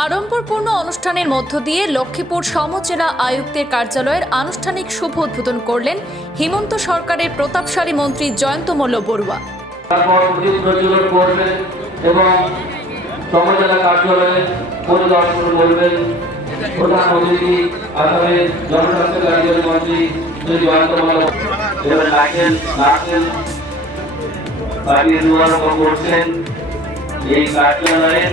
আড়ম্বরপূর্ণ অনুষ্ঠানের মধ্য দিয়ে লক্ষ্মীপুর সমজেলা আয়ুক্তের কার্যালয়ের আনুষ্ঠানিক শুভ উদ্বোধন করলেন হিমন্ত সরকারের প্রতাপশালী মন্ত্রী জয়ন্ত মল্ল বড়ুয়া। এই কার্যালয়ের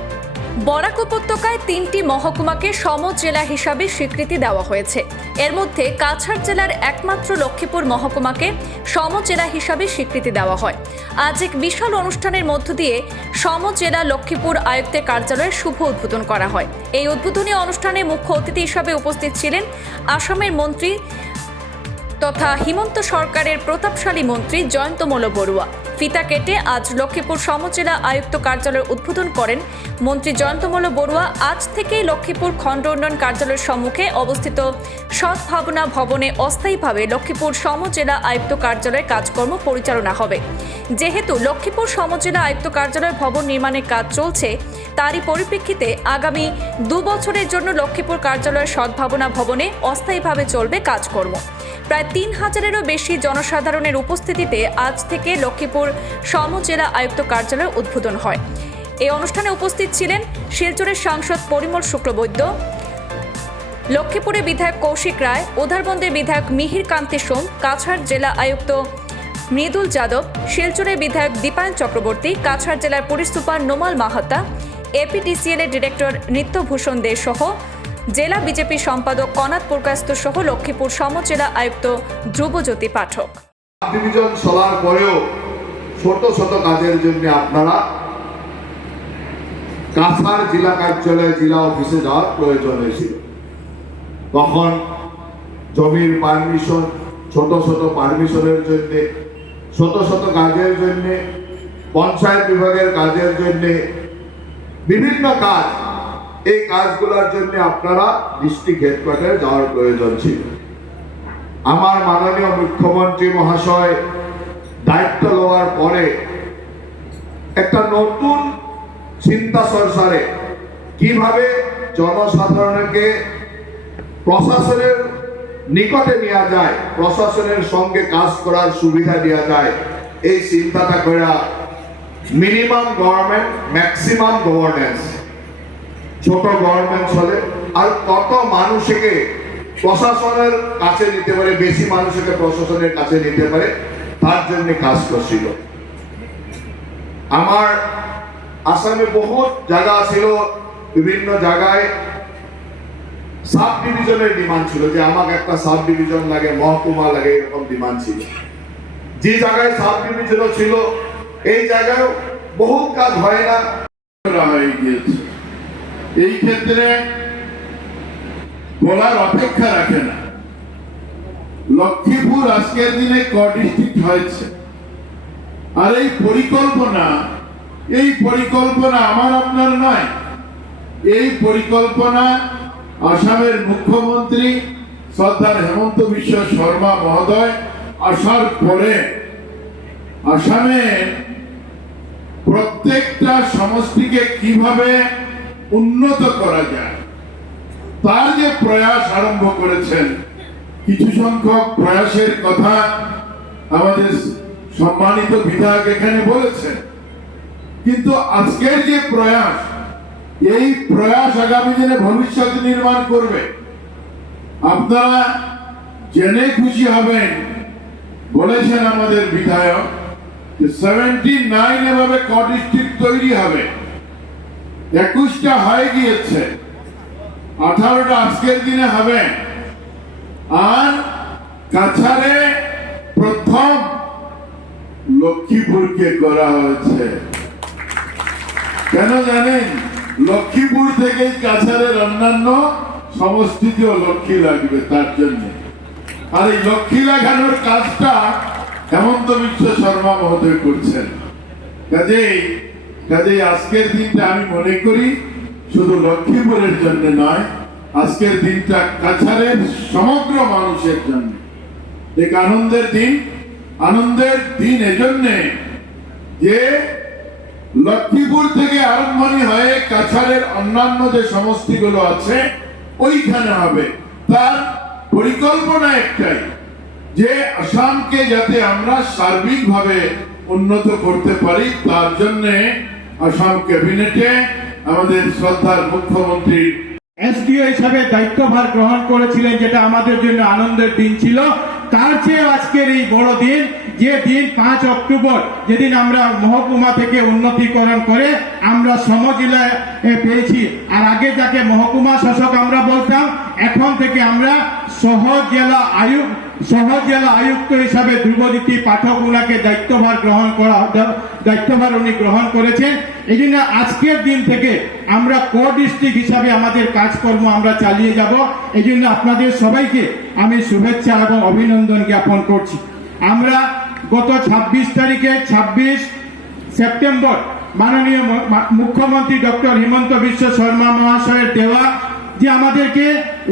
বরাক উপত্যকায় তিনটি মহকুমাকে সম জেলা হিসাবে স্বীকৃতি দেওয়া হয়েছে। এর মধ্যে কাছাড় জেলার একমাত্র লক্ষ্মীপুর মহকুমাকে সম জেলা হিসাবে স্বীকৃতি দেওয়া হয়। আজ এক বিশাল অনুষ্ঠানের মধ্য দিয়ে সম জেলা লক্ষ্মীপুর আয়ুক্তের কার্যালয়ের শুভ উদ্বোধন করা হয়। এই উদ্বোধনী অনুষ্ঠানে মুখ্য অতিথি হিসাবে উপস্থিত ছিলেন আসামের মন্ত্রী তথা হিমন্ত সরকারের প্রতাপশালী মন্ত্রী জয়ন্তমল বড়ুয়া। ফিতা কেটে আজ লক্ষ্মীপুর সমজেলা আয়ুক্ত কার্যালয়ের উদ্বোধন করেন মন্ত্রী জয়ন্তমল বড়ুয়া। আজ থেকেই লক্ষ্মীপুর খণ্ড উন্নয়ন কার্যালয়ের সম্মুখে অবস্থিত সদ্ভাবনা ভবনে অস্থায়ীভাবে লক্ষ্মীপুর সমজেলা আয়ুক্ত কার্যালয়ের কাজকর্ম পরিচালনা হবে। যেহেতু লক্ষ্মীপুর সমজেলা আয়ুক্ত কার্যালয় ভবন নির্মাণের কাজ চলছে, তারই পরিপ্রেক্ষিতে আগামী দু বছরের জন্য লক্ষ্মীপুর কার্যালয়ের সদ্ভাবনা ভবনে অস্থায়ীভাবে চলবে কাজকর্ম। প্রায় তিন হাজারেরও বেশি জনসাধারণের উপস্থিতিতে আজ থেকে লক্ষ্মীপুর সমজেলা আয়ুক্ত কার্যালয়ের উদ্বোধন হয়। এই অনুষ্ঠানে উপস্থিত ছিলেন শিলচরের সাংসদ পরিমল শুক্লবৈদ্য, লক্ষ্মীপুরের বিধায়ক কৌশিক রায়, উধারবন্দের বিধায়ক মিহির কান্তি সোম, কাছাড় জেলা আয়ুক্ত মৃদুল যাদব, শিলচরের বিধায়ক দীপায়ন চক্রবর্তী, কাছাড় জেলার police super Nomal Mahata APDCL এর ডিরেক্টর নিত্যভূষণ দে সহ জেলা বিজেপি সম্পাদক কনাথ পুরকাস্ত সহ লক্ষ্মীপুর সমজেলা আয়ুক্ত ধ্রুবজ্যোতি পাঠক। ডিভিশন চলার পরেও ছোট ছোট কাজের জন্য আপনারা কাছাড় জেলা কার্যালয়ে জেলা অফিসে যাওয়ার প্রয়োজন হয়েছিল তখন জমির পারমিশন ছোট ছোট পারমিশনের জন্য ছোট ছোট কাজের জন্য, পঞ্চায়েত বিভাগের কাজের জন্য বিভিন্ন কাজ এই কাজগুলোর জন্য আপনারা ডিস্ট্রিক্ট হেডকোয়ার্টারে যাওয়ার প্রয়োজন ছিল। আমার মাননীয় মুখ্যমন্ত্রী মহাশয় দায়িত্ব লওয়ার পরে একটা নতুন চিন্তা সরসারে কীভাবে জনসাধারণকে প্রশাসনের নিকটে নেওয়া যায়, প্রশাসনের সঙ্গে কাজ করার সুবিধা দেওয়া যায়, এই চিন্তাটা করা মিনিমাম গভর্নমেন্ট ম্যাক্সিমাম গভর্নেন্স ছোট গভর্নমেন্ট চলে, আর কত মানুষকে প্রশাসনের কাছে নিতে পারে, বেশি মানুষকে প্রশাসনের কাছে নিতে পারে, তার জন্য কাজ করছিল। আমার আসামে বহুত জায়গা ছিল, বিভিন্ন জায়গায় সাব ডিভিশনের ডিমান্ড ছিল, যে আমাকে একটা সাব ডিভিশন লাগে, মহকুমা লাগে, এরকম ডিমান্ড ছিল। যে জায়গায় সাব ডিভিশনও ছিল, এই জায়গায় বহুত কাজ হয় না। হয়ে গিয়েছে। এই ক্ষেত্রে বলার অপেক্ষা রাখে না। লক্ষ্মীপুর আজকের দিনে ক ডিস্ট্রিক্ট হয়েছে। আর এই পরিকল্পনা এই পরিকল্পনা আমার আপনার নয়। এই পরিকল্পনা আসামের মুখ্যমন্ত্রী সর্দার হেমন্ত বিশ্ব শর্মা মহোদয় আসার পরে আসামের প্রত্যেকটা সমষ্টিকে কীভাবে উন্নত করা যায়। তার যে প্রয়াস আরম্ভ করেছেন, কিছু সংখ্যক প্রয়াসের কথা আমাদের সম্মানিত বিধায়ক এখানে বলেছেন। কিন্তু আজকের যে প্রয়াস, এই প্রয়াস আগামী দিনে ভবিষ্যৎ নির্মাণ করবে। আপনারা জেনে খুশি হবেন, বলেছেন আমাদের বিধায়ক সেভেন্টি নাইন এভাবে ক ডিস্ট্রিক্ট তৈরি হবে। একুশটা হয়ে গিয়েছে। আঠারোটা আজকের দিনে হবে। আর কাছাড়ে প্রথম লক্ষ্মীপুরকে করা হয়েছে। কেন জানেন? লক্ষ্মীপুর থেকে কাছাড়ের অন্যান্য সমষ্টিতেও লক্ষ্মী লাগবে তার জন্য। আর এই লক্ষ্মী লাগানোর কাজটা হেমন্ত বিশ্ব শর্মা মহোদয় করছেন। কাজেই কাজেই আজকের দিনটা আমি মনে করি শুধু লক্ষ্মীপুরের জন্য নয়, আজকের দিনটা কাছাড়ের সমগ্র মানুষের জন্য। এক আনন্দের দিন আনন্দের দিন এজন্যে যে লক্ষ্মীপুর থেকে আরম্ভনি হয়ে কাছাড়ের অন্যান্য যে সমষ্টিগুলো আছে, ওইখানে হবে। তার পরিকল্পনা একটাই, যে আসামকে যাতে আমরা সার্বিকভাবে উন্নত করতে পারি, তার জন্য আসাম ক্যাবিনেটে আমাদের শ্রদ্ধার মুখ্যমন্ত্রী এসডিও হিসাবে দায়িত্বভার গ্রহণ করেছিলেন, যেটা আমাদের জন্য আনন্দের দিন ছিল। তার চেয়ে আজকের এই বড় দিন, যে দিন পাঁচ অক্টোবর, যেদিন আমরা মহকুমা থেকে উন্নতিকরণ করে আমরা সম জেলায় পেয়েছি। আর আগে যাকে মহকুমা শাসক আমরা বলতাম, এখন থেকে আমরা সহ জেলা আয়ুক্ত সহ জেলা আয়ুক্ত হিসাবে ধ্রুবদীতি পাঠক উনাকে দায়িত্বভার গ্রহণ করা, দায়িত্বভার উনি গ্রহণ করেছেন। এই জন্য আজকের দিন থেকে আমরা কো ডিস্ট্রিক্ট হিসাবে আমাদের কাজকর্ম আমরা চালিয়ে যাব। এই জন্য আপনাদের সবাইকে আমি শুভেচ্ছা এবং অভিনন্দন জ্ঞাপন করছি। আমরা গত ২৬ তারিখে ২৬ সেপ্টেম্বর মাননীয় মুখ্যমন্ত্রী ডক্টর হিমন্ত বিশ্ব শর্মা মহাশয়ের দেওয়া যে আমাদেরকে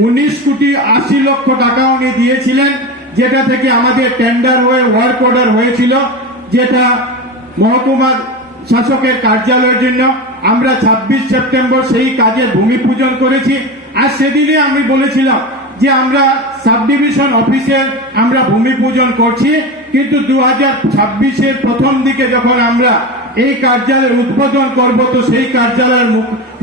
উনিশ কোটি আশি লক্ষ টাকা উনি দিয়েছিলেন যেটা থেকে আমাদের টেন্ডার হয়ে ওয়ার্ক অর্ডার হয়েছিল, যেটা মহকুমার শাসকের কার্যালয়ের জন্য আমরা ২৬ সেপ্টেম্বর সেই কাজের ভূমি পূজন করেছি। আর সেদিনে আমি বলেছিলাম যে আমরা সাব ডিভিশন অফিসের আমরা ভূমি পূজন করছি, কিন্তু দু হাজার ছাব্বিশের প্রথম দিকে যখন আমরা এই কার্যালয়ের উদ্বোধন করব, তো সেই কার্যালয়ের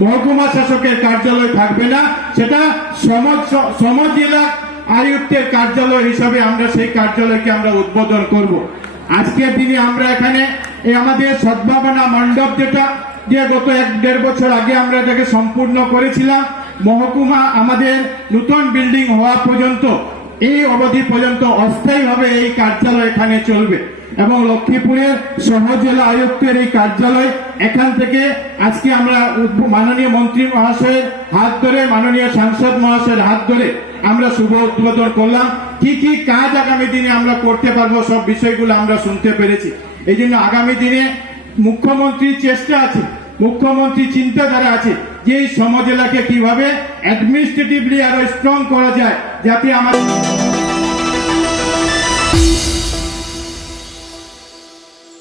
মহকুমা শাসকের কার্যালয় থাকবে না। সেটা সমাজ সমাজ জেলা আয়ুক্তের কার্যালয় হিসাবে আমরা সেই কার্যালয়কে আমরা উদ্বোধন করব। আজকের দিনে আমরা এখানে এই আমাদের সদ্ভাবনা মণ্ডপ যেটা, যে গত এক দেড় বছর আগে আমরা এটাকে সম্পূর্ণ করেছিলাম, মহকুমা আমাদের নতুন বিল্ডিং হওয়া পর্যন্ত, এই অবধি পর্যন্ত অস্থায়ীভাবে এই কার্যালয় এখানে চলবে এবং লক্ষ্মীপুরের সহজেলা আয়ুক্তের এই কার্যালয় এখান থেকে আজকে আমরা মাননীয় মন্ত্রী মহাশয়ের হাত ধরে, মাননীয় সাংসদ মহাশয়ের হাত ধরে আমরা শুভ উদ্বোধন করলাম। কি কি কাজ আগামী দিনে আমরা করতে পারব, সব বিষয়গুলো আমরা শুনতে পেরেছি। এই জন্য আগামী দিনে মুখ্যমন্ত্রীর চেষ্টা আছে, মুখ্যমন্ত্রী চিন্তাধারা আছে যে এই সমজেলাকে কীভাবে অ্যাডমিনিস্ট্রেটিভলি আরও স্ট্রং করা যায়, যাতে আমাদের